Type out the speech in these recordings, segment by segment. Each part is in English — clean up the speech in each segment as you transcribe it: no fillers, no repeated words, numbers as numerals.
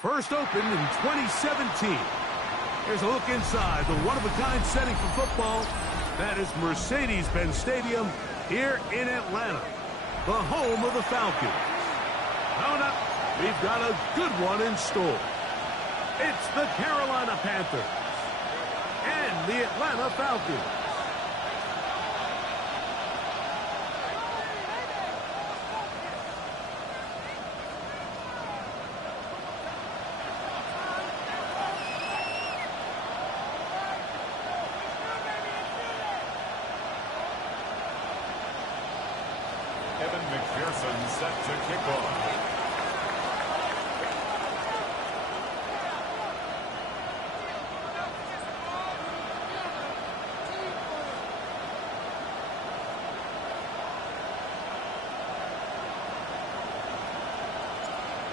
First opened in 2017. Here's a look inside the one-of-a-kind setting for football. That is Mercedes-Benz Stadium here in Atlanta, the home of the Falcons. Coming up, we've got a good one in store. It's the Carolina Panthers and the Atlanta Falcons. McPherson set to kick off.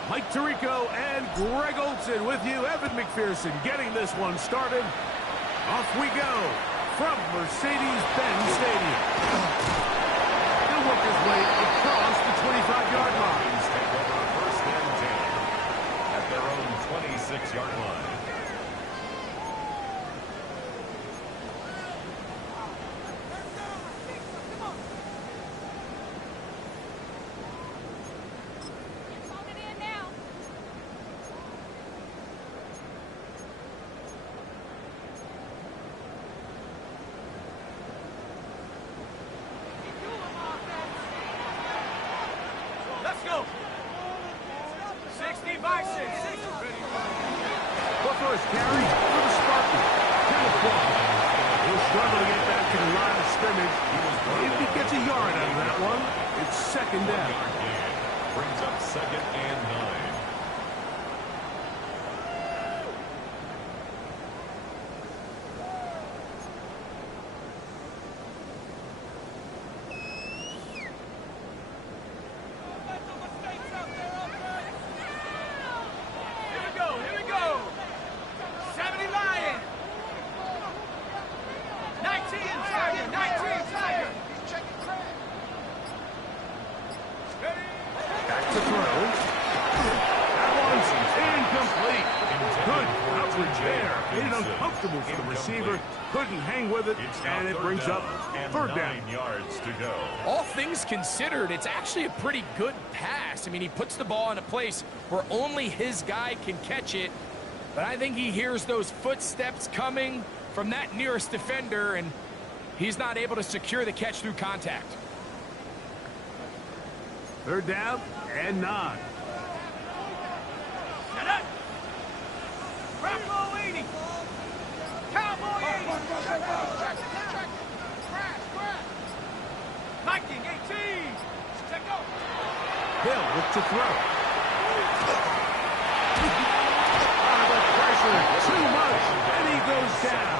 Mike Tirico and Greg Olsen with you. Evan McPherson getting this one started. Off we go from Mercedes-Benz Stadium. He'll work his way across the 25-yard line. Take over first and 10 at their own 26-yard line. Let's go. 60 by 6. The first carry for the Spartans. He'll struggle to get back to the line of scrimmage. If he gets a yard out of that one, it's second down. Brings up second and 9. Uncomfortable for the receiver, couldn't hang with it, and it brings up third down. 9 yards to go. All things considered, it's actually a pretty good pass. I mean, he puts the ball in a place where only his guy can catch it, but I think he hears those footsteps coming from that nearest defender, and he's not able to secure the catch through contact. Third down and 9. Bravo 80. Cowboy 80. Viking 18. Check go. Hill with to throw. The pressure, too much, and he goes down.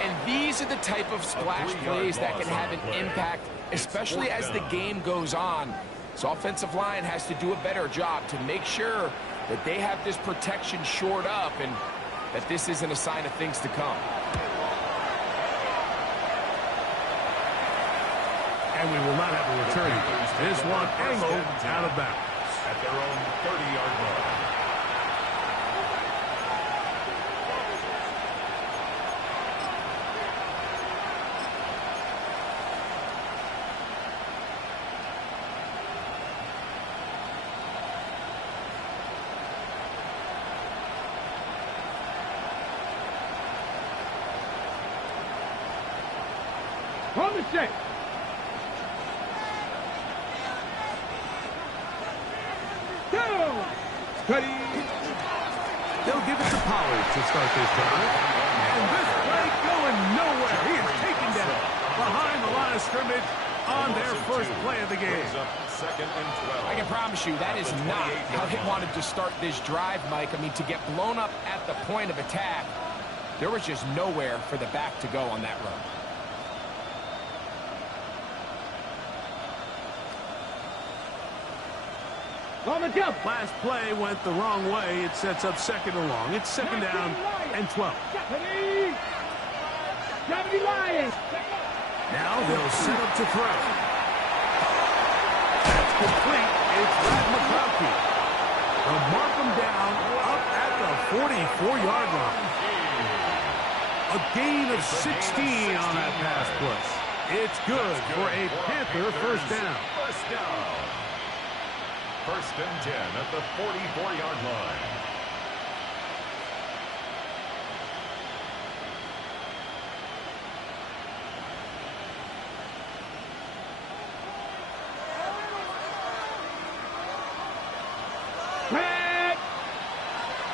And these are the type of splash plays that can have an impact, especially as the game goes on. So offensive line has to do a better job to make sure that they have this protection shored up and that this isn't a sign of things to come. And we will not have a return. This one angled out of bounds. At their own 30-yard line. On the set. Down. Cuddy. They'll give it to Pollard to start this drive. And this play going nowhere. He is taken down behind the line of scrimmage on their first play of the game. Second and 12. I can promise you that is not how they wanted to start this drive, Mike. I mean, to get blown up at the point of attack, there was just nowhere for the back to go on that run. On the jump. Last play went the wrong way. It sets up second and long. It's second down and 12. Deputy Lions. Now they'll set up to throw. That's complete. It's Brad McConkey. They'll mark them down up at the 44-yard line. A gain of 16 on that pass play. It's good for a Panther first down. First and 10 at the 44-yard line. Red.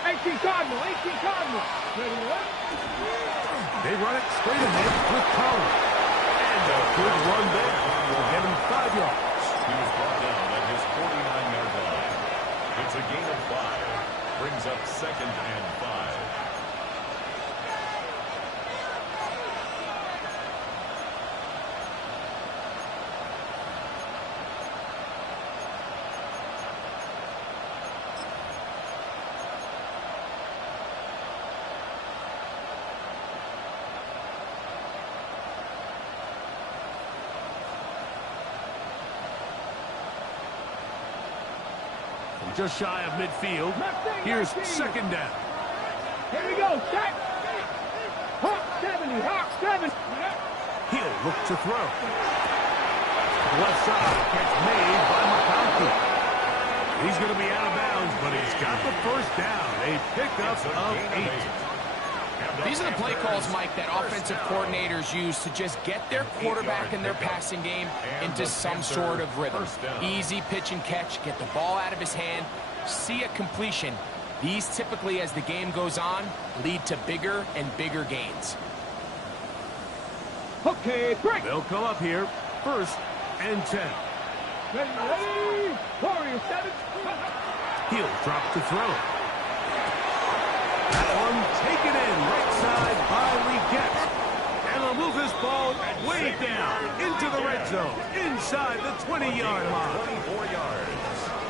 18 Cardinal. 18 Cardinal. They run it straight ahead with Collins. And a good run there. Will get him 5 yards. He was brought down at his 49-yard line. It's a gain of 5. Brings up second and 5. Just shy of midfield. Here's second down. Here we go. Set. Hawk 70. Hawk 70. He'll look to throw. Left side catch made by McConkey. He's going to be out of bounds, but he's got the first down. A pickup of 8. These are the play calls, Mike, that offensive coordinators use to just get their quarterback and their passing game into some sort of rhythm. Easy pitch and catch, get the ball out of his hand, see a completion. These typically, as the game goes on, lead to bigger and bigger gains. Okay, break. They'll come up here. First and 10. Ready. Warrior 7. He'll drop to throw. That one taken in right side by Leggett. And they'll move this ball way down into the red zone, inside the 20-yard line. 24 yards.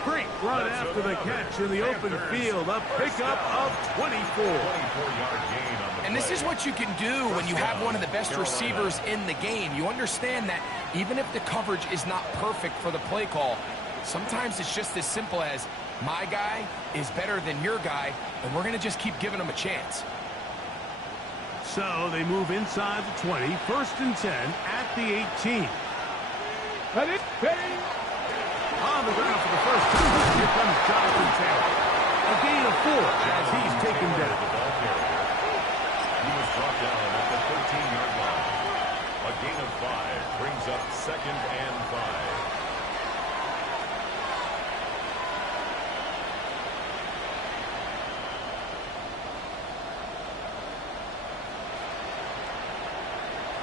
Great run after the catch in the open field. A pickup of 24. 24-yard gain on the And this play. is what you can do when you have one of the best receivers in the game. You understand that even if the coverage is not perfect for the play call, sometimes it's just as simple as, my guy is better than your guy, and we're going to just keep giving him a chance. So they move inside the 20, first and 10 at the 18. Ready. Ready. On the ground for the first time, here comes Jonathan Taylor. A gain of 4 as he's taken down. He was brought down at the 13-yard line. A gain of 5 brings up second and 5.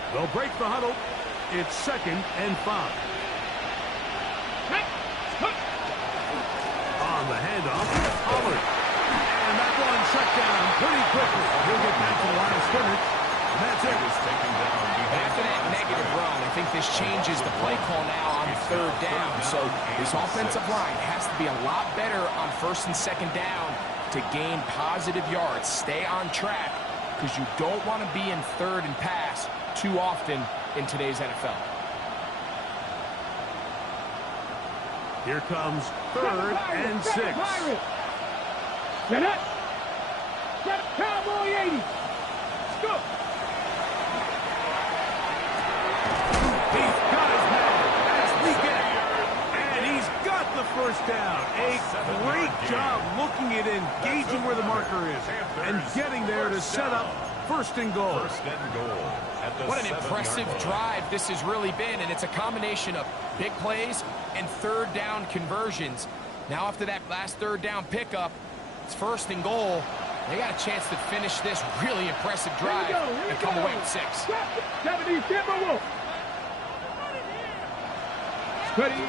They'll break the huddle. It's second and 5. On the handoff, Pollard. And that one shut down pretty quickly. He'll get back to the line of scrimmage. And that's it. After that negative run, I think this changes the play call now on third down. So this offensive line has to be a lot better on first and second down to gain positive yards. Stay on track, because you don't want to be in third and pass too often in today's NFL. Here comes third and 6. Set up. Set up. Cowboy 80. Let's go. He's got his man. That's Leggett. And he's got the first down. A great job looking at engaging where the marker is and getting there to set up first and goal. First and goal. What an impressive drive this has really been, and it's a combination of big plays and third down conversions. Now after that last third down pickup, it's first and goal. They got a chance to finish this really impressive drive and come away with 6. 70 Timberwolf. Ready.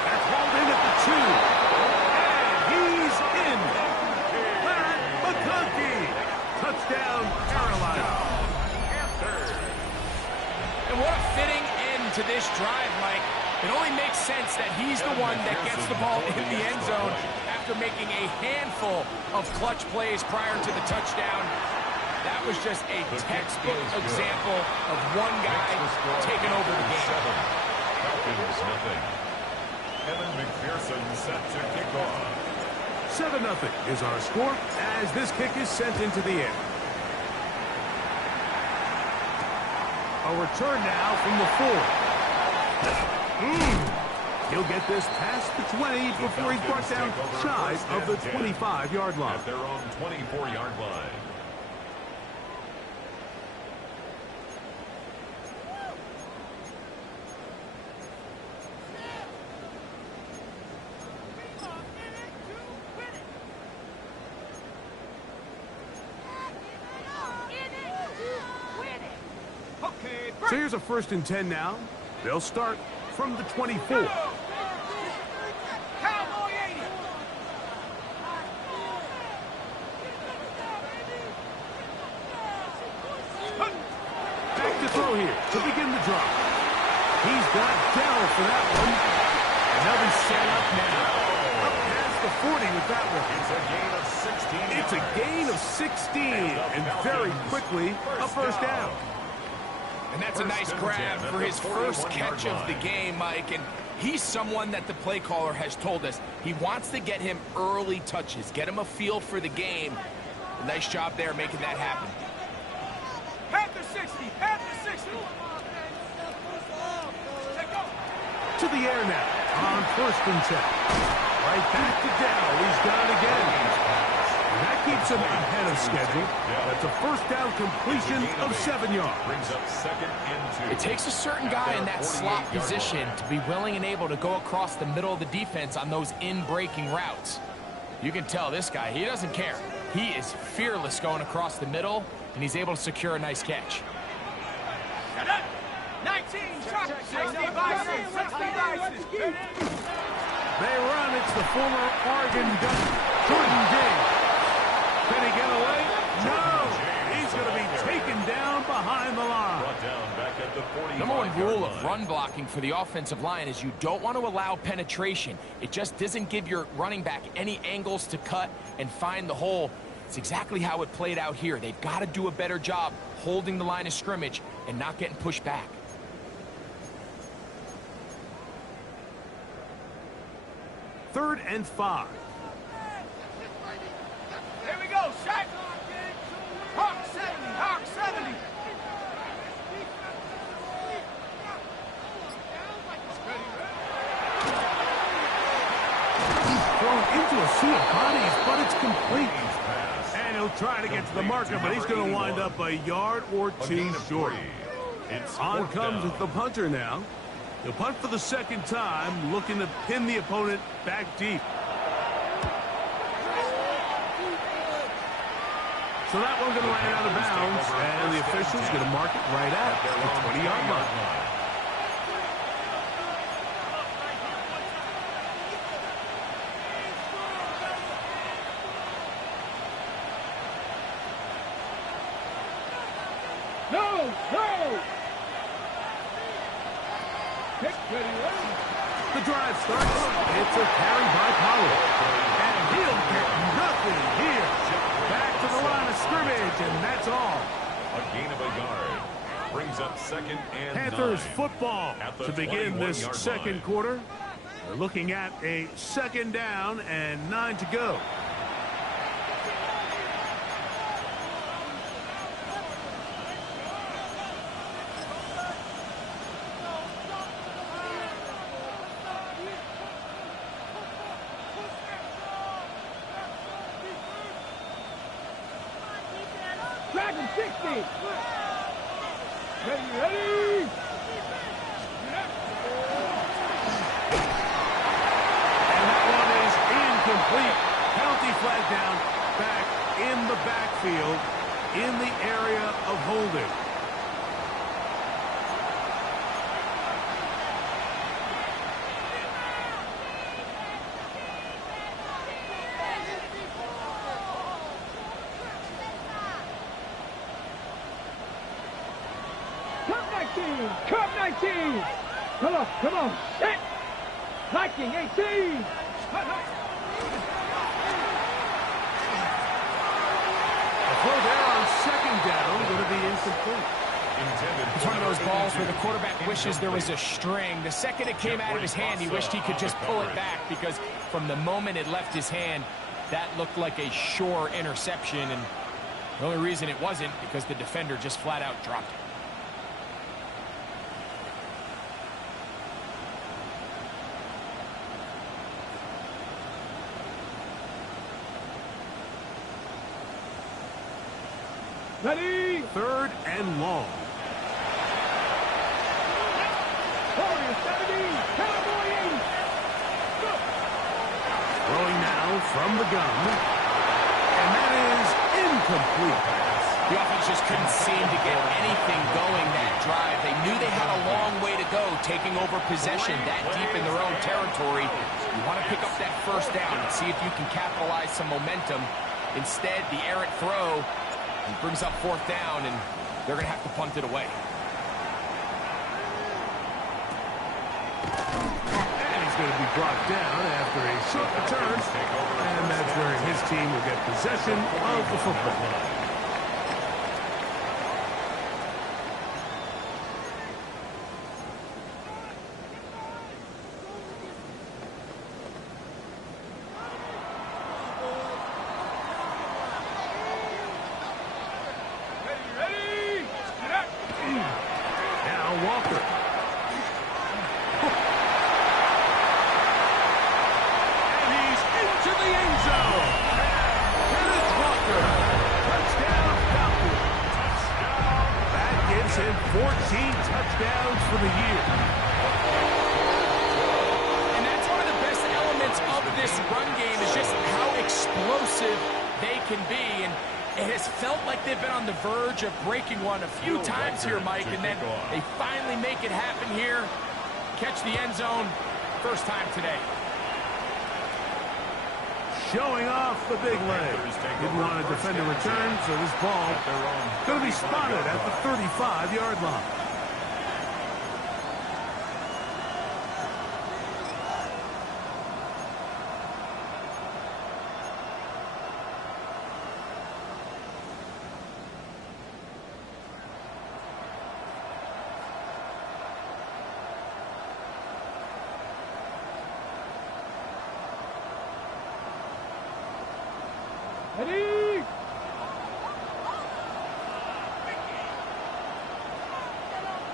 That's hauled in at the 2. And he's in. Pat McConkey. Touchdown, Carolina. And what a fitting end to this drive, Mike. It only makes sense that he's the one that gets the ball in the end zone after making a handful of clutch plays prior to the touchdown. That was just a textbook example of one guy taking over the game. Falcons nothing. Evan McPherson set to kick off. 7-0 is our score as this kick is sent into the air. A return now from the 4. He'll get this past the 20 before he's brought down shy of the 25-yard line. At their own 24-yard line. So here's a 1st and 10 now. They'll start from the 24. Back to throw here to begin the drive. He's got Dell for that one. And they'll be set up now. Up past the 40 with that one. It's a gain of 16. It's a gain of 16. And very quickly, a first down. And that's a nice grab for his first catch of the game, Mike. And he's someone that the play caller has told us he wants to get him early touches, get him a feel for the game. A nice job there making that happen. Panther 60, Panther 60. To the air now on 1st and 10. Right back to Dow. He's got it again. That keeps him ahead of schedule. That's a first down completion of 7 yards. Brings up 2nd and 2. It takes a certain guy in that slot position to be willing and able to go across the middle of the defense on those in-breaking routes. You can tell this guy, he doesn't care. He is fearless going across the middle, and he's able to secure a nice catch. 19, 60 vices, 60 vices. They run. It's the former Oregon Duck, Jordan James. Can he get away? No! He's going to be taken down behind the line. Brought down back at the 45-yard Number one rule line. of run blocking for the offensive line is you don't want to allow penetration. It just doesn't give your running back any angles to cut and find the hole. It's exactly how it played out here. They've got to do a better job holding the line of scrimmage and not getting pushed back. 3rd and 5. Here we go, set. Hawk 70, Hawk 70. Thrown into a sea of bodies, but it's complete. And he'll try to get to the marker, but he's going to wind up a yard or two short. On comes the punter now. He'll punt for the 2nd time, looking to pin the opponent back deep. So that one's going to land out of bounds, and the official's going to mark it right at the 20-yard line. No! Kick, ready. The drive starts. It's a carry by Pollard. And he'll get nothing here. Back to the line of scrimmage, and that's all. A gain of a yard. Brings up 2nd and Panthers 9. football to begin this 2nd line. quarter. We're looking at a 2nd down and 9 to go. Dragon 60. Ready. And that one is incomplete. Penalty flag down, back in the backfield, in the area of holding. Cup 19. Come on. Set. Viking 18. A throw there on 2nd down, going to be incomplete. It's one of those balls where the quarterback wishes there was a string. The second it came out of his hand, he wished he could just pull it back, because from the moment it left his hand, that looked like a sure interception, and the only reason it wasn't because the defender just flat out dropped it. Ready? 3rd and long. 70, Cowboy 80. Throwing now from the gun. And that is incomplete. The offense just couldn't seem to get anything going that drive. They knew they had a long way to go, taking over possession that deep in their own territory. You want to pick up that first down and see if you can capitalize some momentum. Instead, the errant throw, he brings up 4th down, and they're going to have to punt it away. And he's going to be brought down after a short return. And that's where his team will get possession of the football. And 14 touchdowns for the year. And that's one of the best elements of this run game, is just how explosive they can be. And it has felt like they've been on the verge of breaking one a few times here, Mike, and then they finally make it happen here. Catch the end zone first time today. Showing off the big leg. Didn't want to defend a return, so this ball going to be spotted at the 35-yard line. Ready?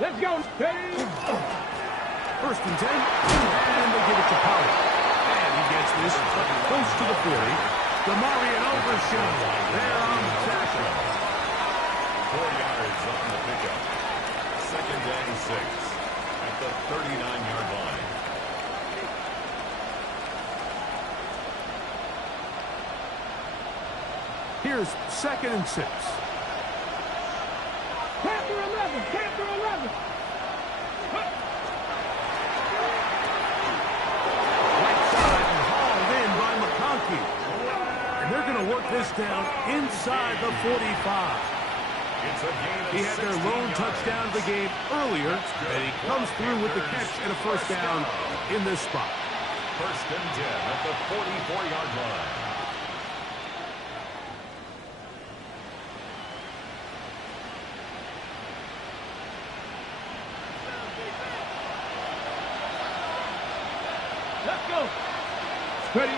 Let's go. Ready? 1st and 10. And they give it to Pollard. And he gets this close to the 40. DeMarion overshot there on the tackle. 4 yards on the pickup. 2nd and 6 at the 39-yard line. Here's 2nd and 6. Capture 11. Capture 11. Right side and hauled in by McConkey. And they're going to work this down inside the 45. He had their lone touchdown of the game earlier, and he comes through with the catch and a 1st down in this spot. 1st and 10 at the 44-yard line. Let's go. Ready?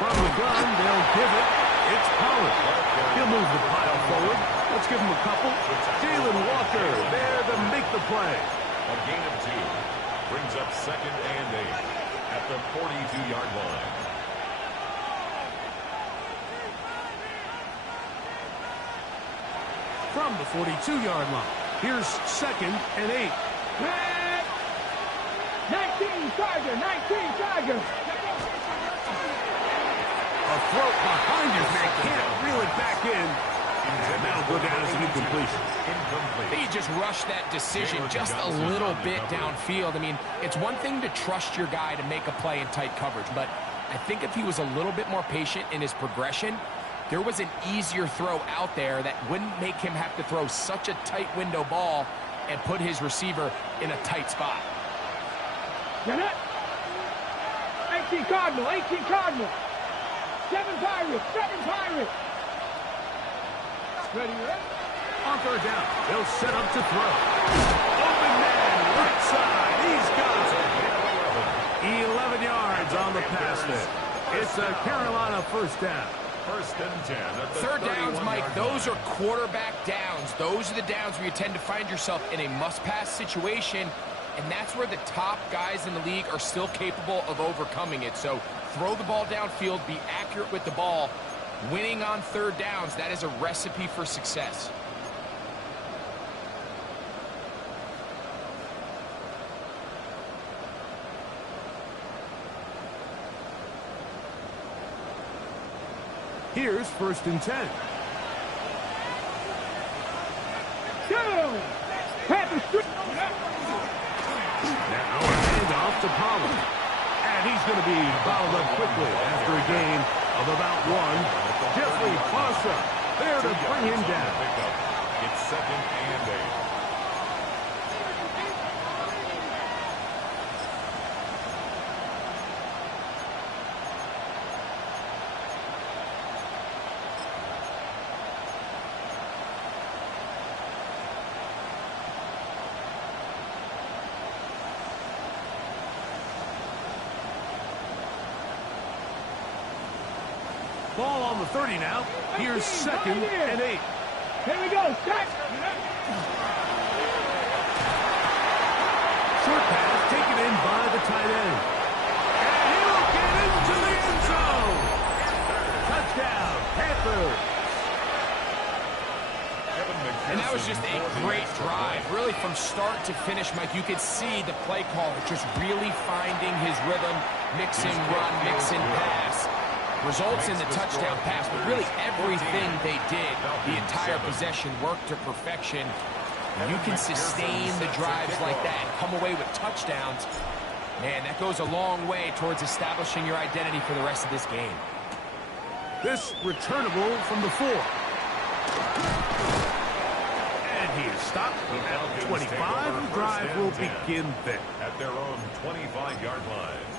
From the gun, they'll give it. It's Pollard. He'll move the pile forward. Let's give him a couple. Jalen Walker there to make the play. A gain of 2 brings up 2nd and 8 at the 42-yard line. From the 42-yard line, here's 2nd and 8. 19 Tiger. 19 Tiger. A throw behind his man, can't reel it back in. And that'll go down as an incompletion. He just rushed that decision just a little bit downfield. I mean, it's one thing to trust your guy to make a play in tight coverage, but I think if he was a little bit more patient in his progression, there was an easier throw out there that wouldn't make him have to throw such a tight window ball and put his receiver in a tight spot. 18 Cardinal. 18 Cardinal. 7 Pirates. 7 Pirates. Ready, ready? On third down, they'll set up to throw. Open man, right side. He's got it. 11 yards on the pass there. It's a Carolina first down. First and 10 at the Third downs, Mike, those line. are quarterback downs. Those are the downs where you tend to find yourself in a must-pass situation, and that's where the top guys in the league are still capable of overcoming it. So throw the ball downfield, be accurate with the ball. Winning on third downs, that is a recipe for success. Here's first and 10. Go! Panthers strip. Now a handoff to Pollard. And he's going to be bottled up quickly after a gain of about 1. Jeffrey Fossa there to bring him down. It's second and 8. Ball on the 30 now. Here's second and 8. Here we go. Start. Short pass taken in by the tight end. And he'll get into the end zone. Touchdown, Panthers. And that was just a great drive. Really from start to finish, Mike, you could see the play caller just really finding his rhythm. Mix and run, mix and pass. Results in the touchdown pass, but really everything they did, the entire possession worked to perfection. You can sustain the drives like that and come away with touchdowns. Man, that goes a long way towards establishing your identity for the rest of this game. This returnable from the 4. And he is stopped at the 25. The drive will begin there. At their own 25-yard line.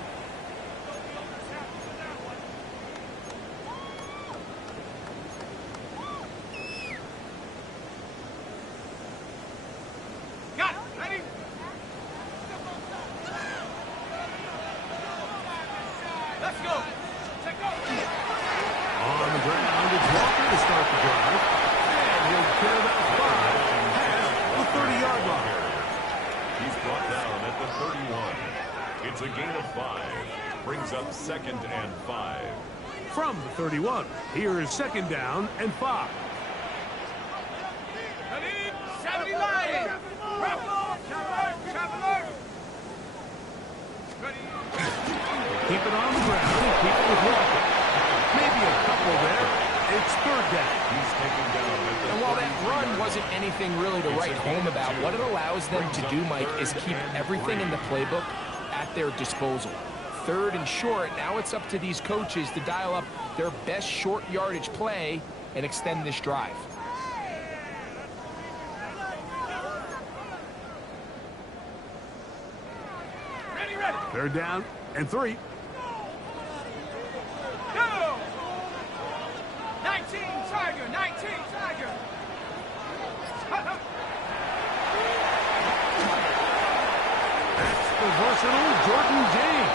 It's a gain of 5. Brings up second and 5. From the 31, here is second down and 5. 70 Lions. Keep it on the ground and keep it with Walker. Maybe a couple there. It's third down. He's taken down. And while that run wasn't anything really to write home about, what it allows them to do, Mike, is keep everything in the playbook at their disposal. Third and short, now it's up to these coaches to dial up their best short yardage play and extend this drive. Third down and 3. Go! 19 Tiger, 19 Tiger. That's the versatile Jordan James.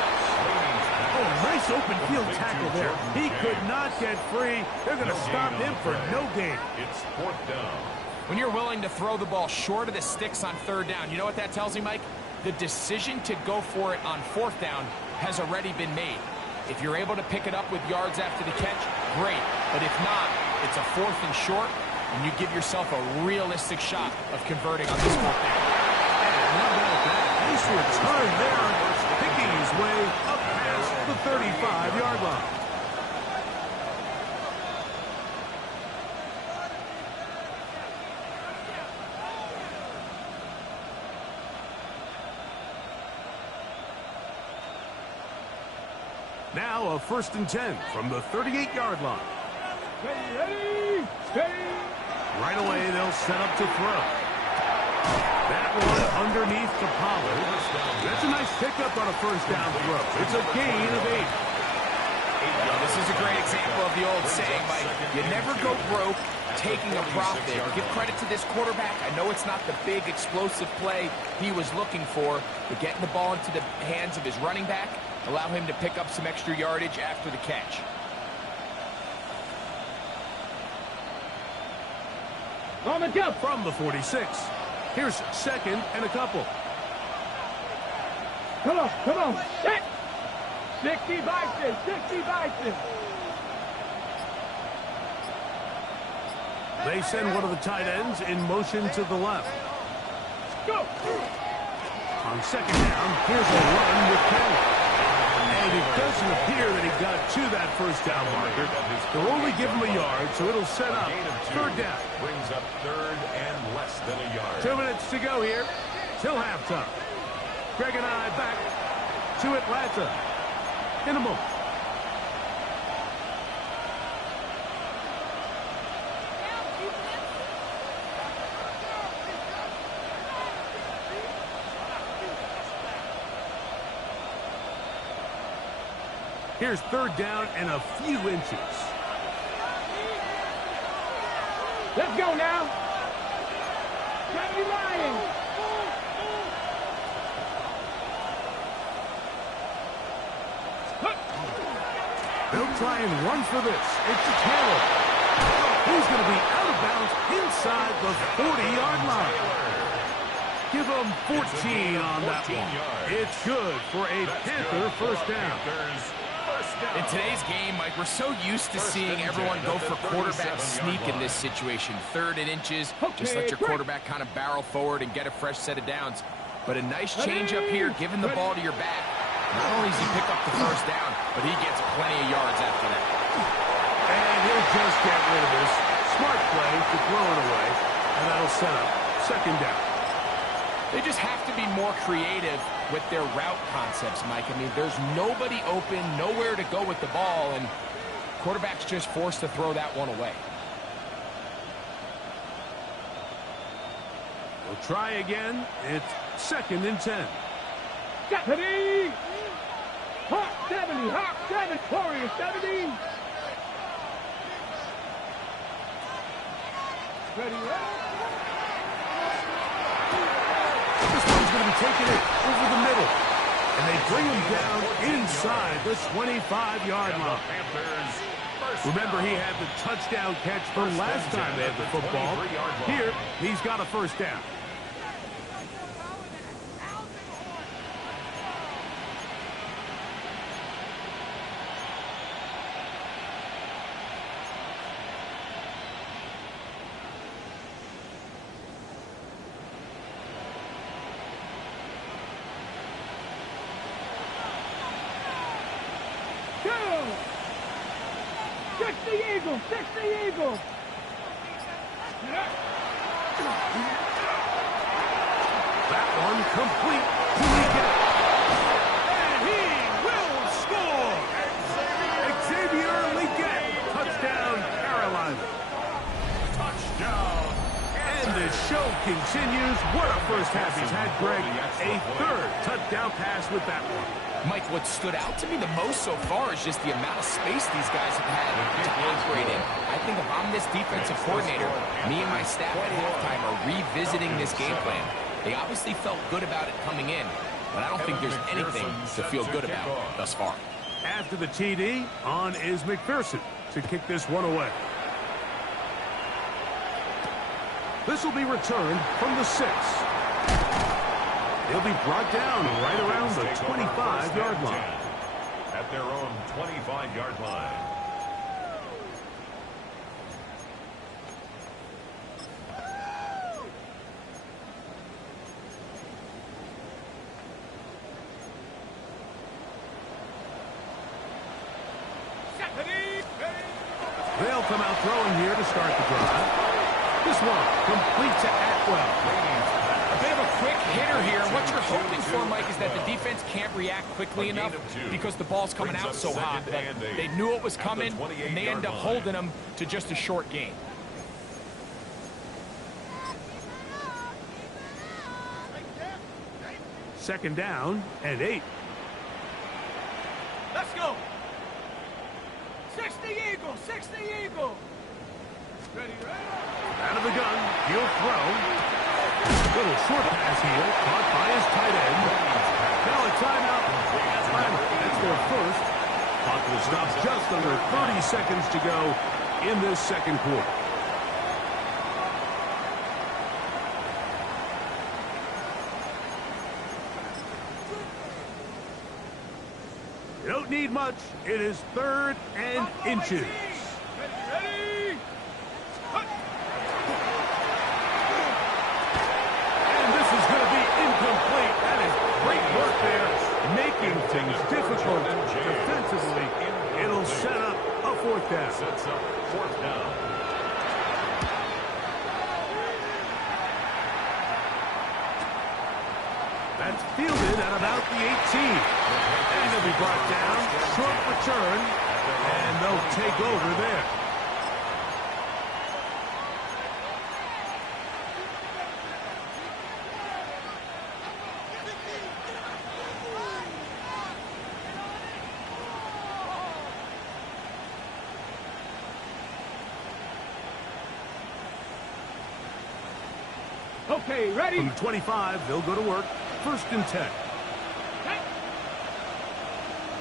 Oh, nice open field tackle there. He could not get free. They're going to stop him for no gain. It's fourth down. When you're willing to throw the ball short of the sticks on third down, you know what that tells me, Mike? The decision to go for it on fourth down has already been made. If you're able to pick it up with yards after the catch, great. But if not, it's a fourth and short, and you give yourself a realistic shot of converting on this fourth down. How about that? Nice return there, picking his way up past the 35-yard line. Now a first and 10 from the 38-yard line. Ready, steady. Right away, they'll set up to throw. That one underneath to Pollard. That's a nice pickup on a first down throw. It's a gain of 8. This is a great example of the old saying, Mike, you never go broke taking a profit. Give credit to this quarterback. I know it's not the big explosive play he was looking for, but getting the ball into the hands of his running back, allow him to pick up some extra yardage after the catch. On the jump. From the 46. Here's second and a couple. Come on, set. 60 Bison, 60 Bison. They send one of the tight ends in motion to the left. Go. On second down, here's a run with Kelly. And it doesn't appear that he got to that first down marker. They'll only give him a yard, so it'll set up third down. Brings up third and less than a yard. 2 minutes to go here till halftime. Greg and I back to Atlanta in a moment. Here's third down and a few inches. Let's go now. Johnny Lions. They'll try and run for this. It's a Taylor. He's going to be out of bounds inside the 40-yard line. Give him 14 on that one. It's good for a Panther first down. In today's game, Mike, we're so used to seeing everyone go for quarterback sneak in this situation. Third and inches, just let your quarterback kind of barrel forward and get a fresh set of downs. But a nice change up here, giving the ball to your back. Not only does he pick up the first down, but he gets plenty of yards after that. And he'll just get rid of this. Smart play to throw it away, and that'll set up second down. They just have to be more creative with their route concepts, Mike. I mean, there's nobody open, nowhere to go with the ball, and quarterback's just forced to throw that one away. We'll try again. It's second and 10. Deputy! Hawk 70, Hawk 7, Warrior 70. Ready, This one's going to be taken in over the middle. And they bring him down inside the 25-yard line. Remember, he had the touchdown catch the last time they had the football. Here, he's got a first down. Fix the Eagle! That one complete to Liggett. And he will score! Xavier Liggett. Touchdown, Carolina. Touchdown. And the show continues. What a first half he's had, Greg. A third touchdown pass with that one. Mike, what stood out to me the most so far is just the amount of space these guys have had to operate in. I think if I'm this defensive coordinator, me and my staff at halftime are revisiting this game plan. They obviously felt good about it coming in, but I don't think there's anything to feel good about thus far. After the TD, on is McPherson to kick this one away. This will be returned from the 6. He'll be brought down right around the 25-yard line. At their own 25-yard line. They'll come out throwing here to start the drive. This one complete to Atwell. A bit of a quick hitter here. What you're hoping for, Mike, is that the defense can't react quickly enough because the ball's coming out so hot. But they knew it was coming, and they end up holding them to just a short gain. Second down and 8. Let's go! 60 Eagle! 60 Eagle! Out of the gun, he'll throw. Little short pass here, caught by his tight end. Now a timeout. That's their first. Clock will stop just under 30 seconds to go in this second quarter. You don't need much. It is 3rd and inches. And this is going to be incomplete. That is great work there, making things difficult defensively. It'll set up a 4th down. Sets up 4th down. That's fielded at about the 18. And it'll be brought down. Short return. And they'll take over there. Okay, ready? From the 25, they'll go to work. 1st and 10.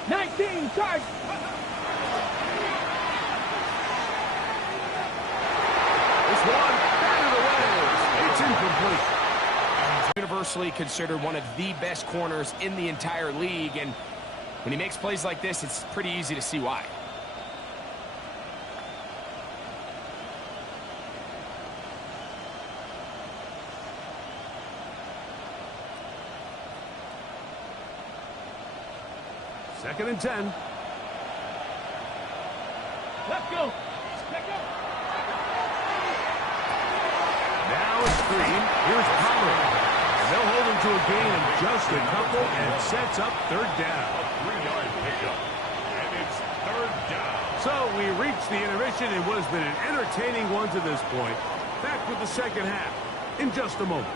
19, charge! This one, batted away. It's incomplete. Universally considered one of the best corners in the entire league, and when he makes plays like this, it's pretty easy to see why. Second and 10. Let's go! Let's go! Now it's Green. Here's Pollard. And they'll hold him to a gain of just a couple and sets up 3rd down. A 3-yard pickup. And it's 3rd down. So we reach the intermission in what has been an entertaining one to this point. Back with the second half in just a moment.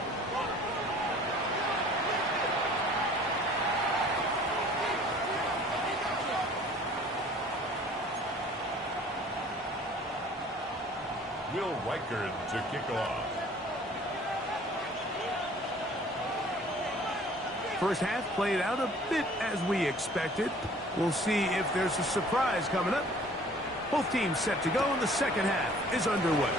Will Reichard to kick off. First half played out a bit as we expected. We'll see if there's a surprise coming up. Both teams set to go, and the second half is underway.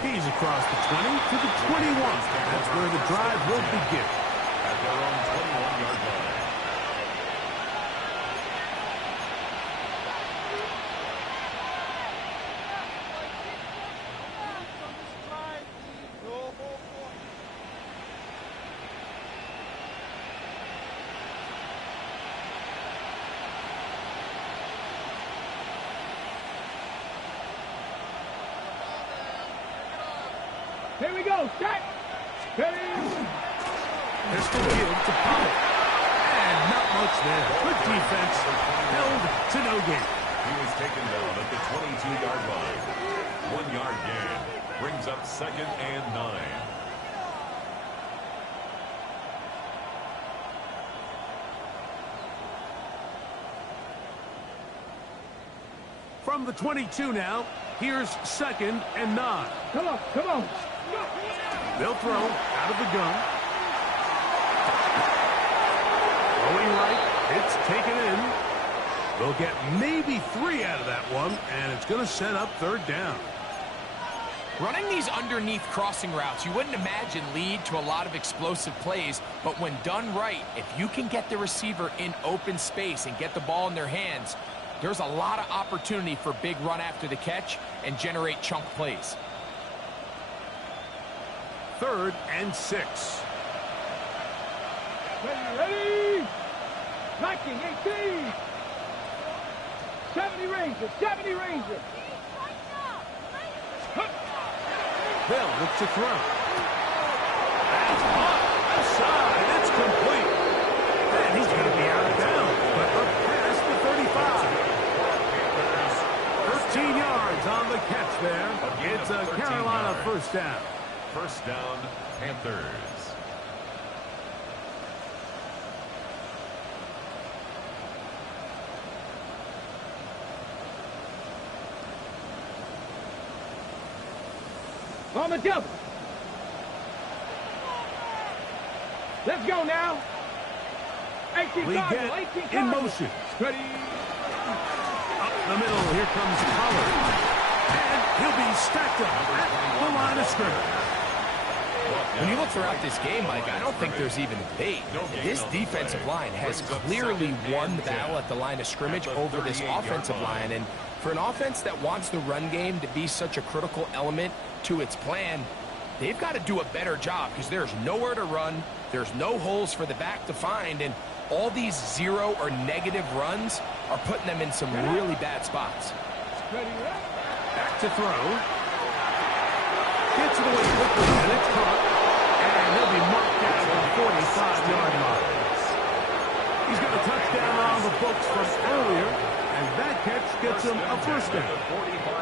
He's across the 20 to the 21. That's where the drive will begin. At their own 21-yard line. Here we go, set! Ready? Pistol give to Pollard. And not much there. Good defense. Held to no gain. He was taken down at the 22-yard line. 1-yard gain. Brings up 2nd and 9. From the 22 now, here's 2nd and 9. Come on, come on! They'll throw out of the gun. Going right, it's taken in. They'll get maybe 3 out of that one, and it's going to set up 3rd down. Running these underneath crossing routes, you wouldn't imagine lead to a lot of explosive plays, but when done right, if you can get the receiver in open space and get the ball in their hands, there's a lot of opportunity for big run after the catch and generate chunk plays. 3rd and 6. Ready? 19, 18! 70 Rangers, 70 Rangers! They'll look to throw. That's off the side. It's complete. And he's going to be out of bounds, but up past the 35. 13 yards on the catch there. It's a Carolina 1st down. 1st down, Panthers. On the double. Let's go now. 18 We Cardinal, get 18 in Cardinal. motion. Ready. Up the middle, here comes Pollard. And he'll be stacked up at the line of scrimmage. When you look throughout this game, Mike, I don't think there's even a debate. This defensive line has clearly won the battle at the line of scrimmage over this offensive line. And for an offense that wants the run game to be such a critical element to its plan, they've got to do a better job because there's nowhere to run. There's no holes for the back to find. And all these zero or negative runs are putting them in some really bad spots. Back to throw. Gets it away quickly, and it's caught. And he'll be marked down at the 45-yard line. He's got a touchdown on the books from earlier, and that catch gets him a first down.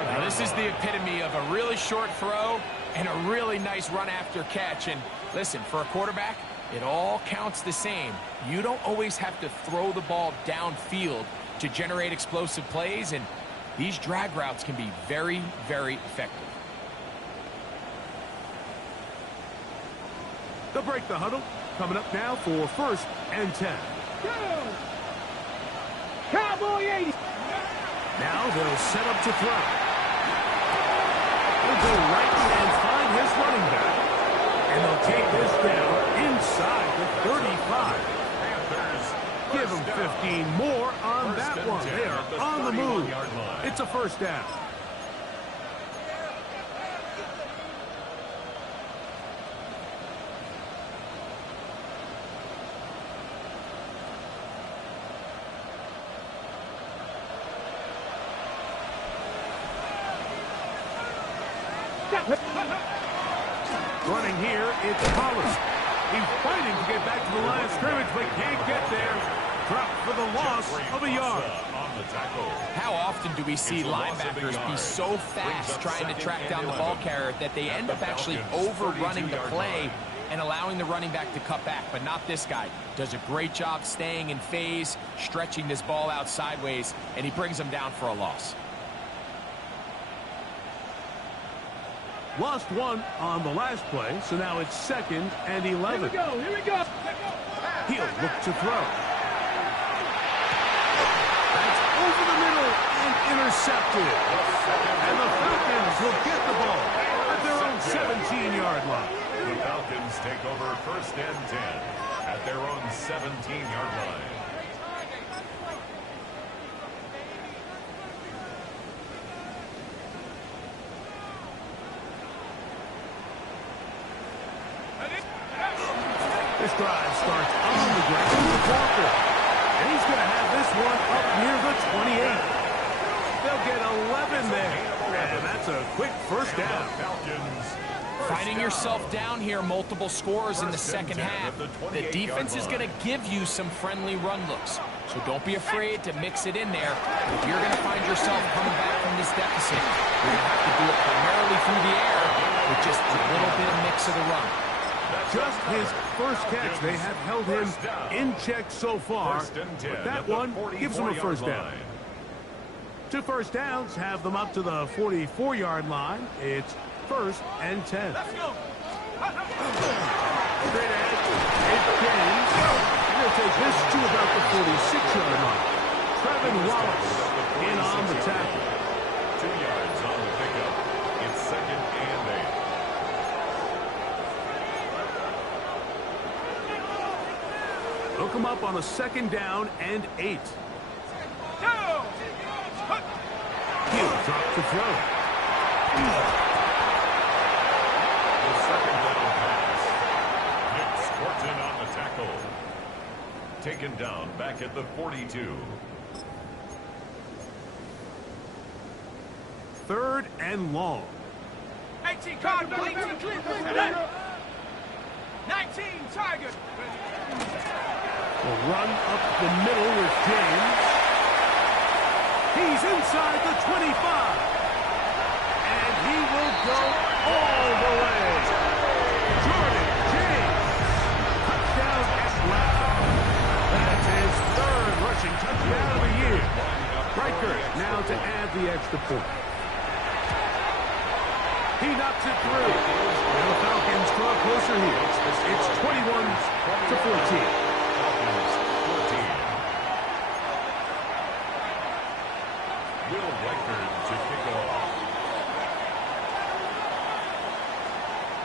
Now, this is the epitome of a really short throw and a really nice run after catch. And listen, for a quarterback, it all counts the same. You don't always have to throw the ball downfield to generate explosive plays, and these drag routes can be very, very effective. They'll break the huddle. Coming up now for first and 10. Go. Cowboy 80. Now they'll set up to throw. He'll go right and find his running back. And they'll take this down inside the 35. Give him 15 more on that one. They are on the move. It's a first down. Running here, it's Pollard. He's fighting to get back to the line of scrimmage, but can't get there. Dropped for the loss of a yard. How often do we see linebackers be so fast trying to track down the ball carrier that they end up actually overrunning the play and allowing the running back to cut back? But not this guy. Does a great job staying in phase, stretching this ball out sideways, and he brings him down for a loss. Lost one on the last play, so now it's second and 11. Here we go. Here we go. He'll look to throw. That's over the middle and intercepted. And the Falcons will get the ball at their own 17-yard line. The Falcons take over first and 10 at their own 17-yard line. This drive starts on the ground with Walker. And he's going to have this one up near the 28. They'll get 11 there. And that's a quick first down. Finding yourself down here, multiple scores in the second half. The defense is going to give you some friendly run looks. So don't be afraid to mix it in there. If you're going to find yourself coming back from this deficit, you're going to have to do it primarily through the air with just a little bit of mix of the run. Just his first catch. They have held him in check so far. But that one gives him a first down. 2 first downs have them up to the 44-yard line. It's first and 10. Let's go. Straight ahead. It's James. He'll take this to about the 46-yard line. Trevin Wallace in on the tackle. 2 yards on the pickup. It's second and 8. Hook him up on a second down and 8. He'll drop to throw. The second down pass. Nick Scorton on the tackle. Taken down back at the 42. 3rd and long. 18 Cardinal, 18 clear. 19 Tiger. Will run up the middle with James. He's inside the 25. And he will go all the way. Jordan James. Touchdown at last. That's his 3rd rushing touchdown of the year. Riker now to add the extra point. He knocks it through. to 14. Falcons 14. Will Reichard to kick off.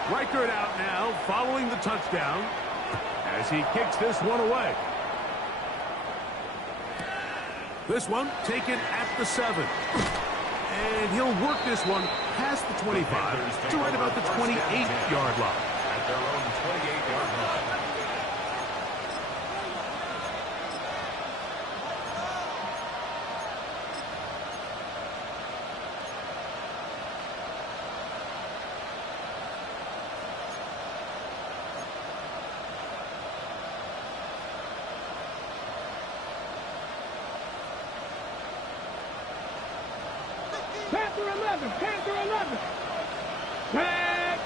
Reichard out now following the touchdown as he kicks this one away. This one taken at the 7. And he'll work this one past the 25 to right about the 28-yard line. At their own 28-yard line. Panther 11, Panther 11. Tag.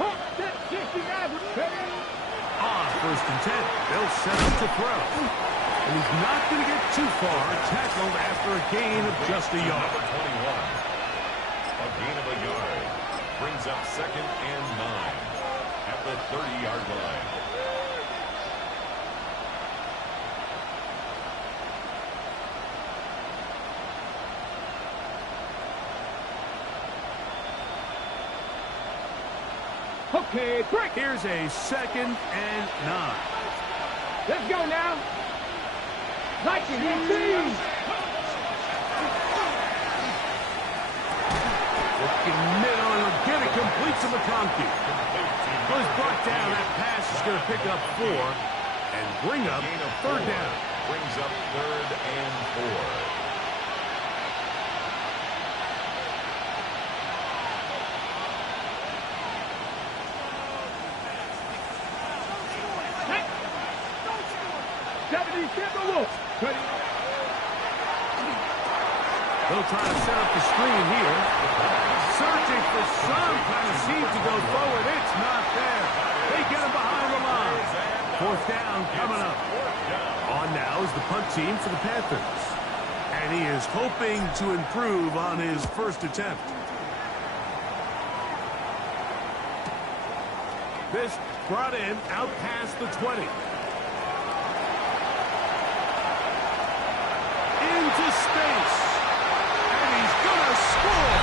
Hawk, set 69. On 1st and 10, they'll set up to throw. And he's not going to get too far, tackled after a gain of just a yard. Number 21. A gain of a yard. Brings up 2nd and 9 at the 30-yard line. Okay, break. Here's a 2nd and 9. Let's go now. Like it, team. Looking middle, and he'll get it complete to McConkey. Was brought down. That pass is going to pick up 4 and bring up Gain of 3rd 4. down. Brings up 3rd and 4. They'll try to set up the screen here. Searching for some kind of seed to go forward. It's not there. They get him behind the line. 4th down coming up. On now is the punt team for the Panthers. And he is hoping to improve on his first attempt. This brought in out past the 20. Into space. And he's going to score.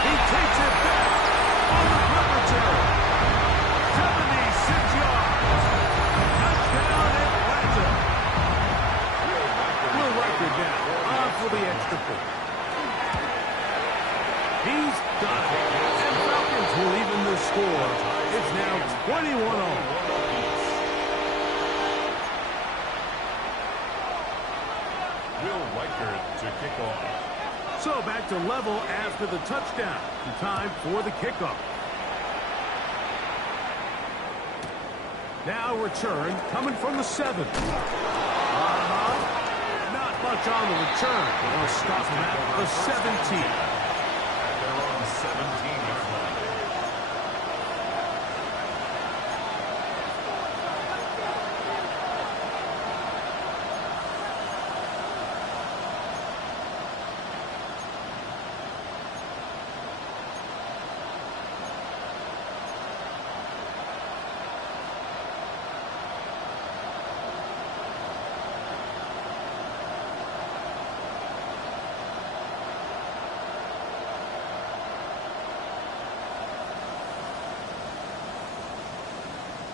He takes it back on the preparatory. 76 yards. Touchdown Atlanta. Will Reichard down. On for the extra point. He's done it. And Falcons will even the score. It's now 21-all. Will Reichard to kick off. So back to level after the touchdown. Time for the kickoff. Now return coming from the 7. Not much on the return. They'll stop him at the 17. At their own 17-yard line.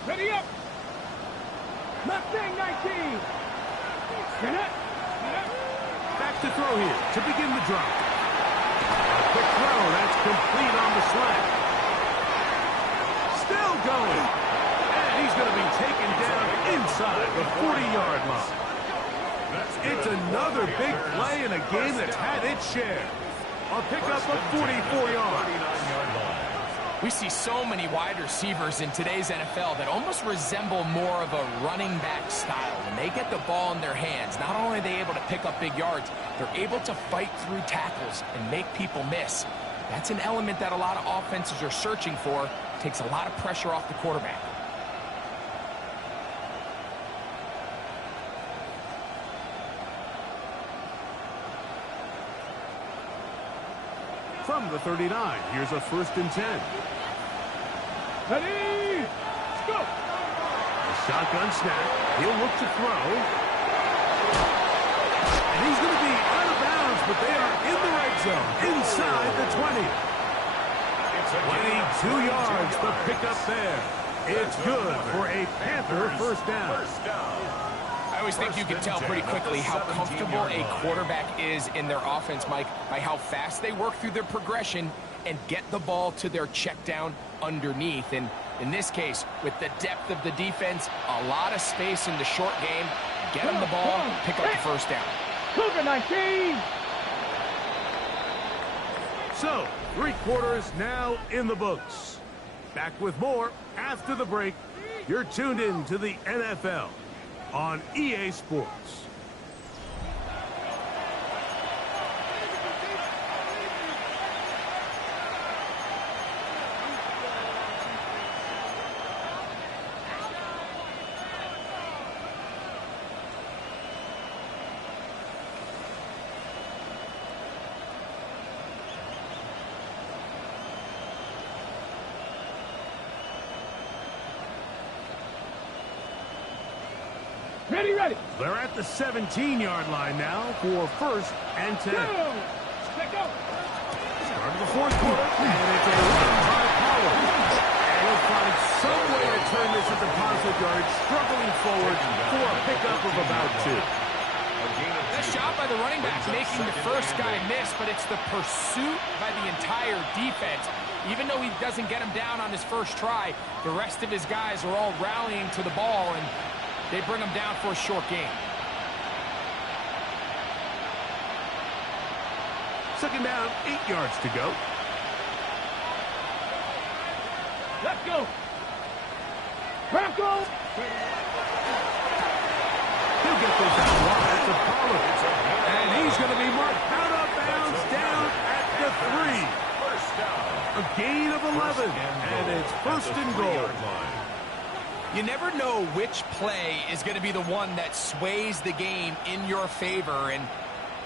Ready up. Mustang 19. Get up. Back to throw here to begin the drive. A quick throw. That's complete on the slant. Still going. And he's going to be taken down inside the 40-yard line. It's another big play in a game that's had its share. A pickup of 44 yards. 49-yard line. We see so many wide receivers in today's NFL that almost resemble more of a running back style. When they get the ball in their hands, not only are they able to pick up big yards, they're able to fight through tackles and make people miss. That's an element that a lot of offenses are searching for. Takes a lot of pressure off the quarterback. From the 39, here's a 1st and 10. Ready. Let's go. A Shotgun snap. He'll look to throw. And he's going to be out of bounds, but they are in the red zone, inside the 20. 22 yards, the pickup there. It's good for a Panther first down. I always think you can tell pretty quickly how comfortable a quarterback is in their offense, Mike, by how fast they work through their progression and get the ball to their check down underneath. And in this case, with the depth of the defense, a lot of space in the short game, get them the ball, pick up the first down. Cougar 19. So, 3 quarters now in the books. Back with more after the break. You're tuned in to the NFL on EA Sports. Ready. They're at the 17-yard line now for first and 10. Let go. Start of the 4th quarter, and it's a run by Pollard. And he'll find some way to turn this into positive yards, struggling forward for a pickup of about 2. Nice job by the running back making the first guy miss, but it's the pursuit by the entire defense. Even though he doesn't get him down on his first try, the rest of his guys are all rallying to the ball, and they bring him down for a short gain. Second down, 8 yards to go. Let's go. Bronco. He'll get this out wide to Pollard. And he's going to be marked out of bounds down at the 3. A gain of 11, and it's first and goal. You never know which play is going to be the one that sways the game in your favor, and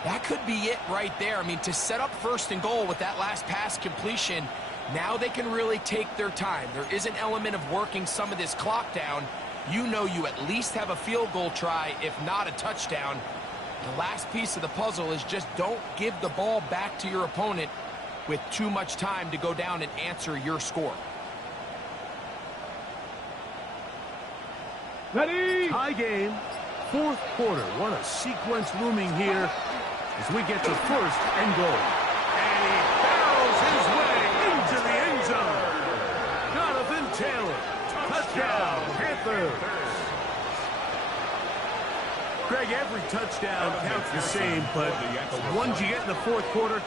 that could be it right there. I mean, to set up first and goal with that last pass completion, now they can really take their time. There is an element of working some of this clock down. You know you at least have a field goal try, if not a touchdown. The last piece of the puzzle is just don't give the ball back to your opponent with too much time to go down and answer your score. Ready. Tie game, 4th quarter. What a sequence looming here as we get to first and goal. And he barrels his way into the end zone. Jonathan Taylor, touchdown, Panthers. Greg, every touchdown counts the same, but the ones you get in the 4th quarter,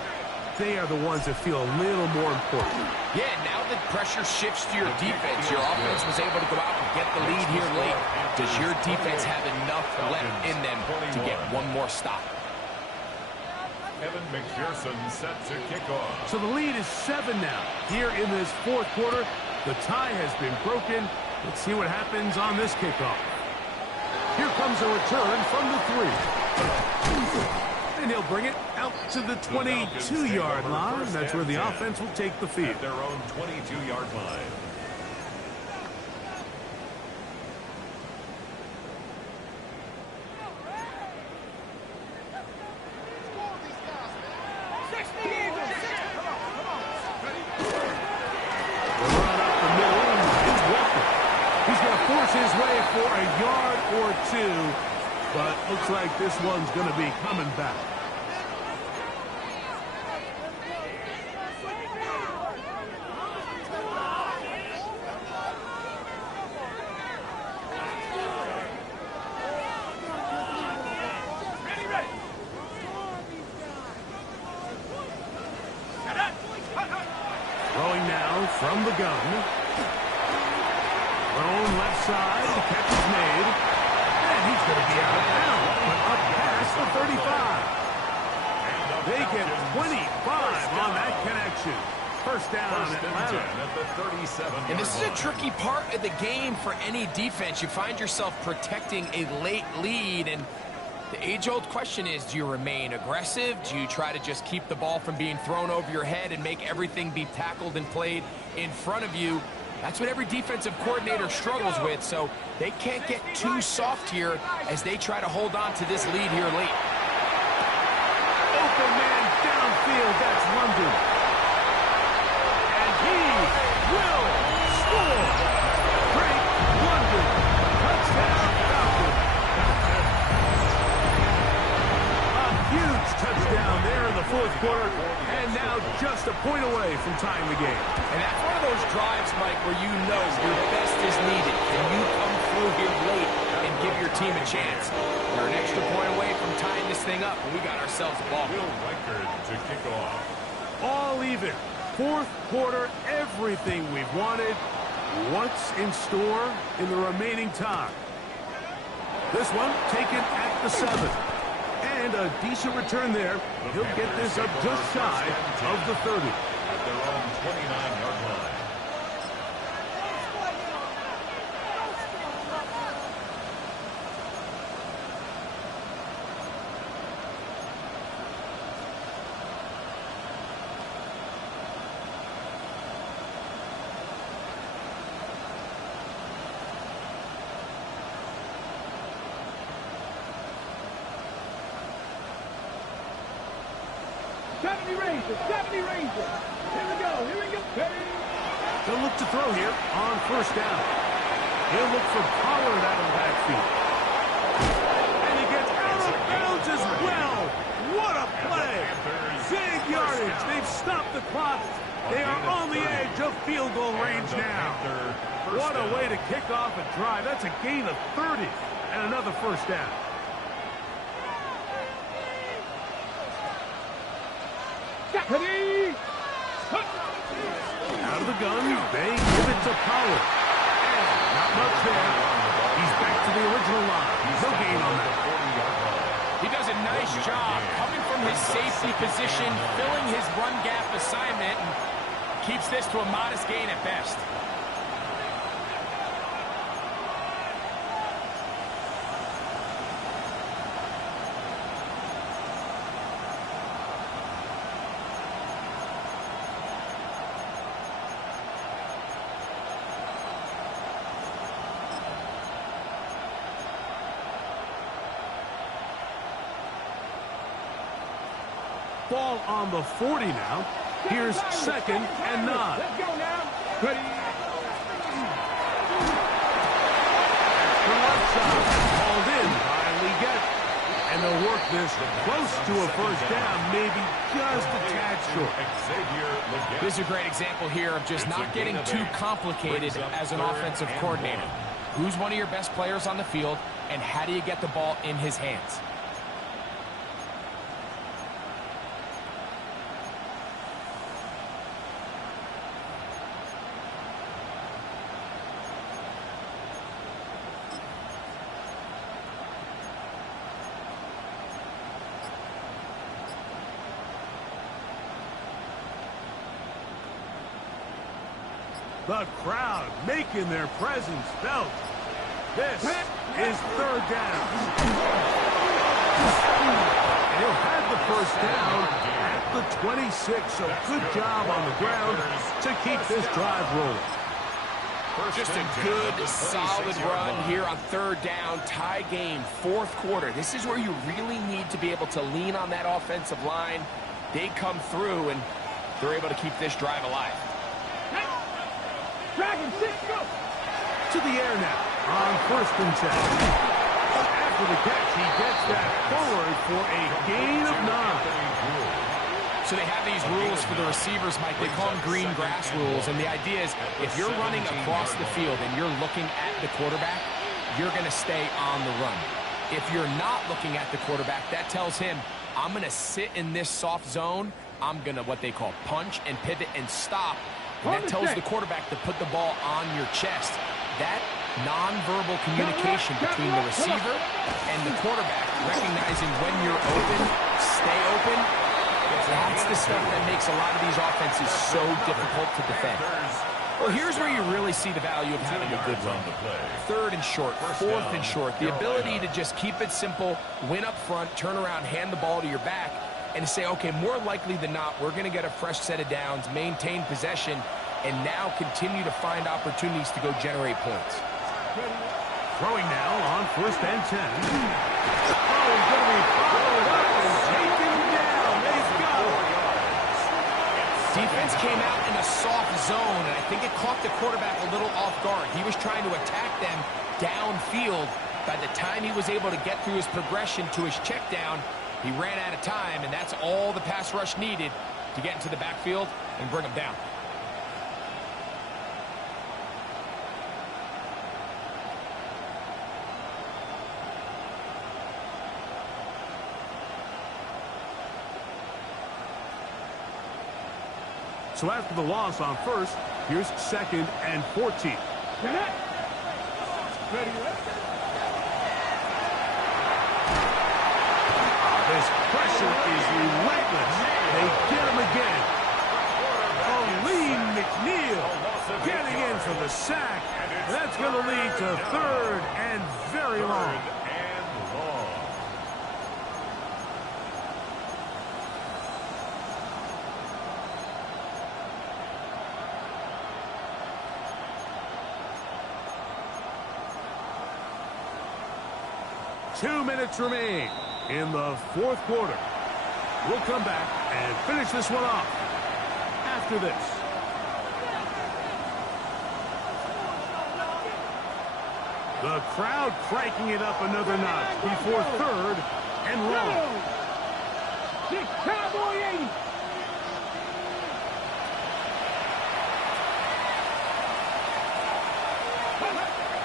they are the ones that feel a little more important. Yeah, now that pressure shifts to your defense, your offense was able to go out and get the lead here late. Does your defense have enough left in them to get one more stop? Evan McPherson set to kick off. So the lead is 7 now. Here in this 4th quarter, the tie has been broken. Let's see what happens on this kickoff. Here comes a return from the 3. And he'll bring it out to the 22-yard line. That's where the offense will take the field. At their own 22-yard line. The run up the middle is Walker. He's going to force his way for a yard or 2, but looks like this one's going to be coming back. Throwing now from the gun. Thrown left side. The catch is made. And he's going to be out of bounds, but up past the 35. They get 25 on that connection. First down, Atlanta. At the 37-yard And this is a line. tricky part of the game for any defense. You find yourself protecting a late lead, and the age-old question is, do you remain aggressive? Do you try to just keep the ball from being thrown over your head and make everything be tackled and played in front of you? That's what every defensive coordinator struggles with, so they can't get too soft here as they try to hold on to this lead here late. Open man downfield, that's London. And he will score. Drake London, touchdown Falcons. A huge touchdown there in the fourth quarter, and now just a point away from tying the game. And that's one of those drives, Mike, where you know your best is needed. Can you come through here late and give your team a chance? We're an extra point away from tying this thing up, and we got ourselves a ball. Will Reichard to kick off. All even. Fourth quarter, everything we've wanted. What's in store in the remaining time? This one taken at the 7. And a decent return there. He'll get this up just shy of the 30. At their own 29-yard line. Ranger. Here we go. He'll look to throw here on first down. He'll look for Pollard out of the backfield. And he gets out of bounds as well. What a play. Big yardage. They've stopped the clock. They are on the edge of field goal range now. What a way to kick off a drive. That's a gain of 30 and another first down. Out of the gun, they give it to Pollard. And not much there. He's back to the original line. No gain on that. He does a nice job coming from his safety position, filling his run gap assignment, and keeps this to a modest gain at best. Ball on the 40 now. Here's 2nd and 9. Let's go now. Ready. The left side called in by Leggett. And they'll work this close to a first down, maybe just a tad short. This is a great example here of just not getting too complicated as an offensive coordinator. Who's one of your best players on the field, and how do you get the ball in his hands? The crowd making their presence felt. This is 3rd down. And he'll have the first down at the 26, so good job on the ground to keep this drive rolling. Just a good, solid run here on 3rd down, tie game, 4th quarter. This is where you really need to be able to lean on that offensive line. They come through, and they're able to keep this drive alive. Dragon 6, go! To the air now on 1st and 10. After the catch, he gets that forward for a gain of 9. So they have these rules for the receivers, Mike. They call them green grass rules, and the idea is if you're running across the field and you're looking at the quarterback, you're going to stay on the run. If you're not looking at the quarterback, that tells him, I'm going to sit in this soft zone. I'm going to what they call punch and pivot and stop. And that tells the quarterback to put the ball on your chest. That nonverbal communication between the receiver and the quarterback, recognizing when you're open, stay open, that's the stuff that makes a lot of these offenses so difficult to defend. Well, here's where you really see the value of having a good run. 3rd and short, 4th and short. The ability to just keep it simple, win up front, turn around, hand the ball to your back, and say, okay, more likely than not, we're going to get a fresh set of downs, maintain possession, and now continue to find opportunities to go generate points. Throwing now on 1st and 10. Oh, he's going to be followed up and taken down. They've got it. Defense came out in a soft zone, and I think it caught the quarterback a little off guard. He was trying to attack them downfield. By the time he was able to get through his progression to his check down, he ran out of time, and that's all the pass rush needed to get into the backfield and bring him down. So after the loss on 1st, here's 2nd and 14. This pressure is relentless. They get him again. Aleem McNeil getting in for the sack. That's going to lead to 3rd and very long. Two minutes remain in the 4th quarter. We'll come back and finish this one off after this. The crowd cranking it up another notch before 3rd and long. Cowboy 80.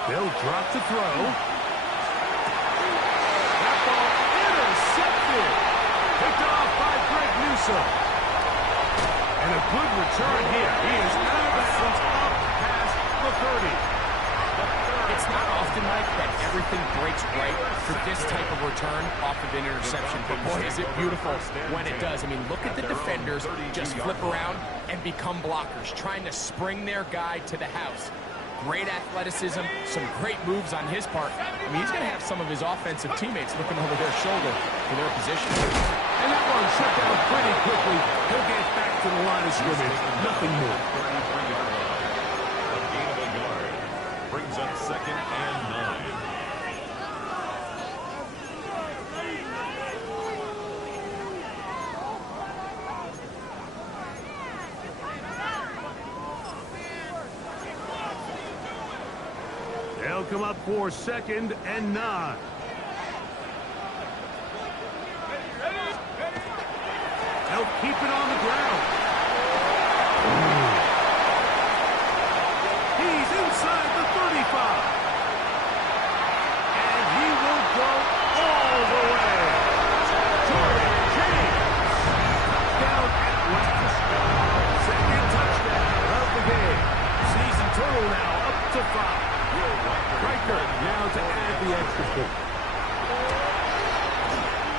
They'll drop to throw. Intercepted. Picked off by Greg Newsome. And a good return here. He is out of bounds up past the 30. It's not often, Mike, that everything breaks right for this type of return off of an interception. But boy, is it beautiful when it does. I mean, look at the defenders just flip around and become blockers, trying to spring their guy to the house. Great athleticism, some great moves on his part. I mean, he's going to have some of his offensive teammates looking over their shoulder for their position. And that one shut down pretty quickly. He'll get back to the line of scrimmage. Nothing more. A gain of a yard brings up 2nd and 9. They'll come up for 2nd and 9. They'll keep it on the ground. He's inside the 35. And he will go all the way. Jordan James. Touchdown Atlanta. 2nd touchdown of the game. Season total now up to 5. Riker now to add the extra point.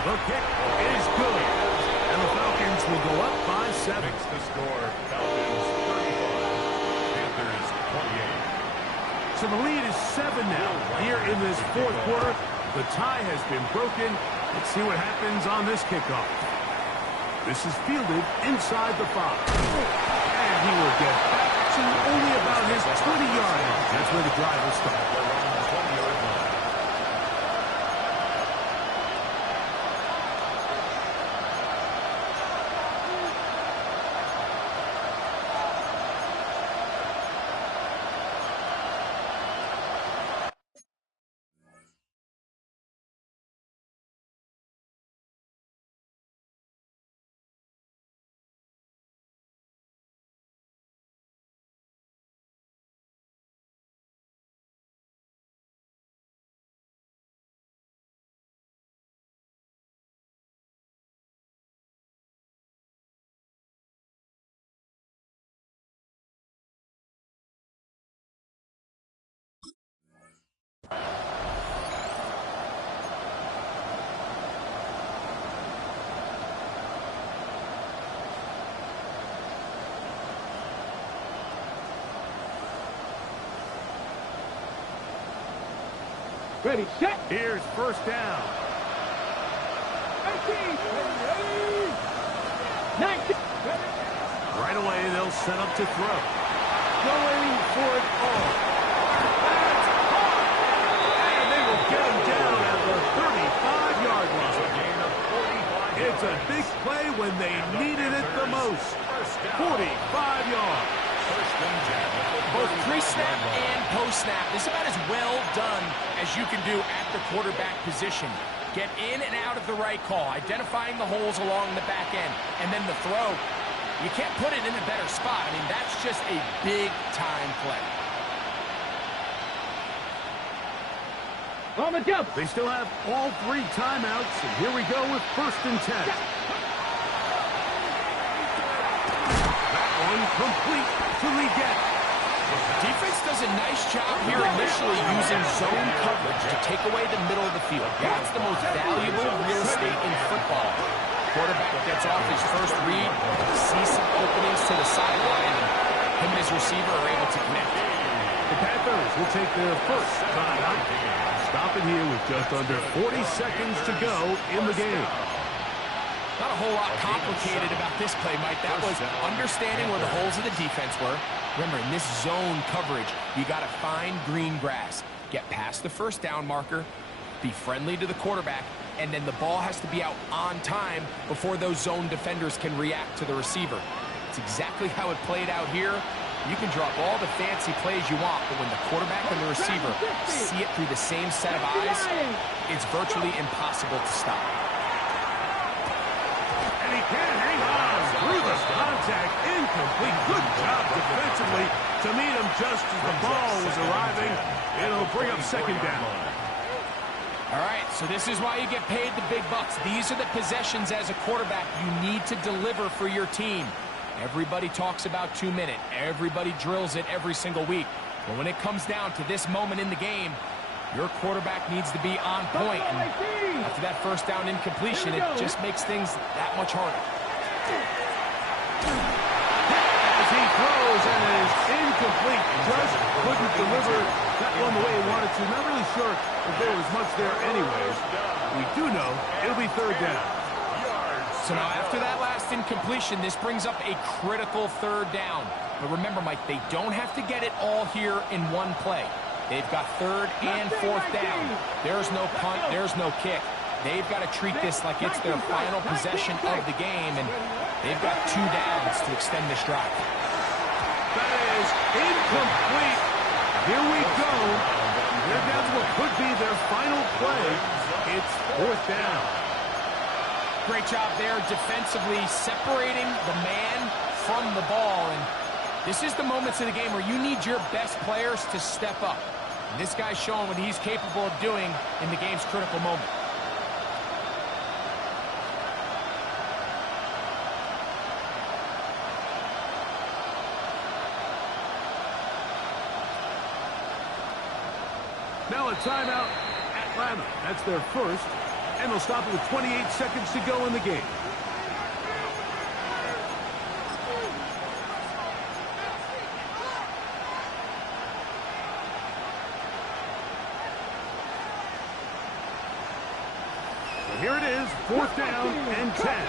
The kick is good. And the Falcons will go up by 7. Makes the score Falcons 35, Panthers 28. So the lead is 7 now here in this 4th quarter. The tie has been broken. Let's see what happens on this kickoff. This is fielded inside the 5. And he will get back to only about his 20-yard line. That's where the drive will start. Around the 20-yard line. Ready, set. Here's 1st down. 18. 19. Right away, they'll set up to throw. going for it all. That's hard. And they will get him down at the 35-yard line. It's a big play when they needed it the most. 45 yards. Both pre-snap and post-snap, this is about as well done as you can do at the quarterback position. Get in and out of the right call, identifying the holes along the back end, and then the throw. You can't put it in a better spot. I mean, that's just a big-time play. On the jump. They still have all 3 timeouts, and here we go with 1st and 10. That one complete to Leggett. Defense does a nice job here initially using zone coverage to take away the middle of the field. That's the most valuable real estate in football. Quarterback gets off his first read, sees some openings to the sideline, and him and his receiver are able to connect. The Panthers will take their first timeout. Stop it here with just under 40 seconds to go in the game. Not a whole lot complicated about this play, Mike. That was understanding where the holes of the defense were. Remember, in this zone coverage, you got to find green grass. Get past the first down marker, be friendly to the quarterback, and then the ball has to be out on time before those zone defenders can react to the receiver. It's exactly how it played out here. You can drop all the fancy plays you want, but when the quarterback and the receiver see it through the same set of eyes, it's virtually impossible to stop. And he can hang on through the contact. Incomplete. Good job defensively to meet him just as the ball was arriving. It'll bring up 2nd down. All right, so this is why you get paid the big bucks. These are the possessions as a quarterback you need to deliver for your team. Everybody talks about 2-minute. Everybody drills it every single week. But when it comes down to this moment in the game, your quarterback needs to be on point. And after that first down incompletion, it just makes things that much harder. As he throws and is incomplete. Just couldn't deliver that one the way he wanted to. Not really sure if there was much there anyways. We do know it'll be 3rd down. So now after that last incompletion, this brings up a critical 3rd down. But remember, Mike, they don't have to get it all here in one play. They've got 3rd and 4th down. There's no punt, there's no kick. They've got to treat this like it's their final possession of the game, and they've got 2 downs to extend this drive. That is incomplete. Here we go. They're down to what could be their final play. It's 4th down. Great job there defensively, separating the man from the ball. And this is the moments of the game where you need your best players to step up. And this guy's showing what he's capable of doing in the game's critical moment. Now a timeout, Atlanta. That's their first. And they'll stop it with 28 seconds to go in the game. So here it is, 4th down and 10.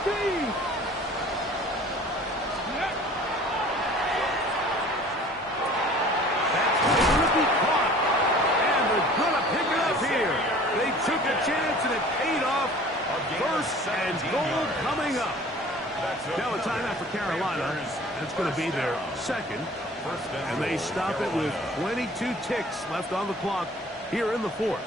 18. They took a chance and it paid off. 1st and goal coming up. Now a timeout for Carolina. That's going to be their 2nd. And they stop it with 22 ticks left on the clock here in the 4th.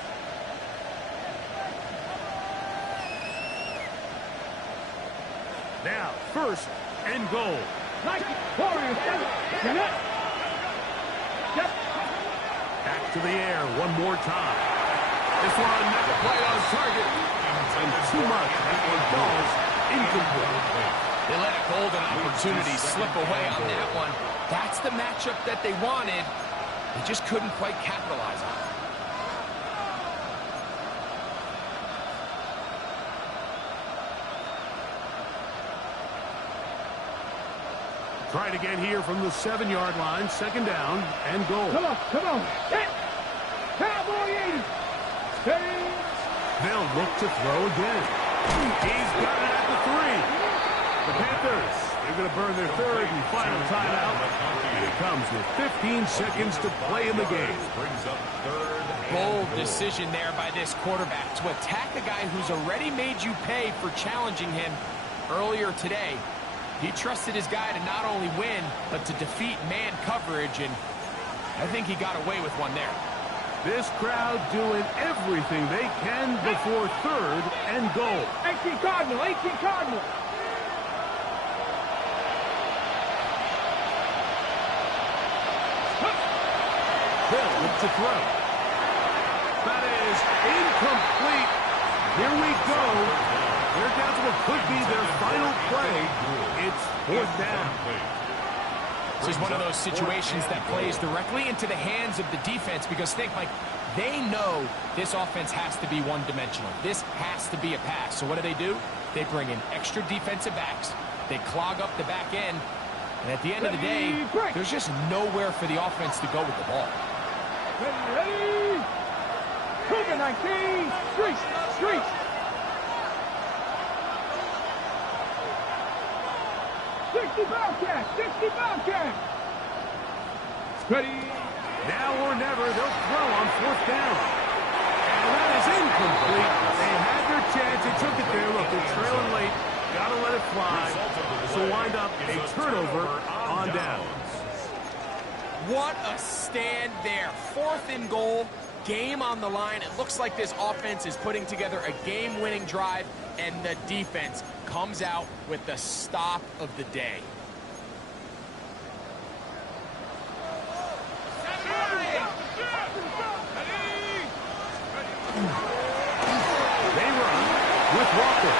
Now 1st and goal. Back to the air one more time. This one not quite on target. And too much. That one falls incomplete. They let a golden opportunity slip away on that one. That's the matchup that they wanted. They just couldn't quite capitalize on it. Try it again here from the 7-yard line. 2nd down and goal. Come on. Set. Cowboy 80. They'll look to throw again. He's got it at the 3. The Panthers, they're going to burn their third and final timeout. And it comes with 15 seconds to play in the game. Brings up third and Bold goal. decision there by this quarterback to attack a guy who's already made you pay for challenging him earlier today. He trusted his guy to not only win, but to defeat man coverage, and I think he got away with one there. This crowd doing everything they can before third and goal. 18 Cardinal, 18 Cardinal. Hill looks to throw. That is incomplete. Here we go. They're down to what could be their final play. It's fourth down. This is one of those situations that plays directly into the hands of the defense because think, Mike, they know this offense has to be one-dimensional. This has to be a pass. So what do? They bring in extra defensive backs. They clog up the back end. And at the end of the day, there's just nowhere for the offense to go with the ball. Ready. Cougar 19. Streets. Streets. 60 Bobcat. 60 Bobcat. Ready. Now or never, they'll throw on fourth down. And that is incomplete. They had their chance. They took it there. Look, they're trailing late. Got to let it fly. So wind up a turnover on downs. What a stand there. Fourth and goal, game on the line. It looks like this offense is putting together a game-winning drive, and the defense comes out with the stop of the day. They run with Walker.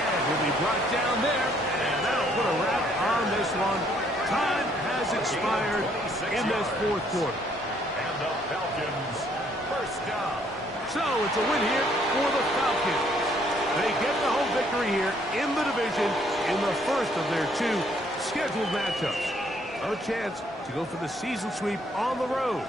And he'll be brought down there, and that'll put a wrap on this one. Time has expired in this fourth quarter. And the Falcons first down. So it's a win here for the Falcons. They get the home victory here in the division in the first of their two scheduled matchups. A chance to go for the season sweep on the road.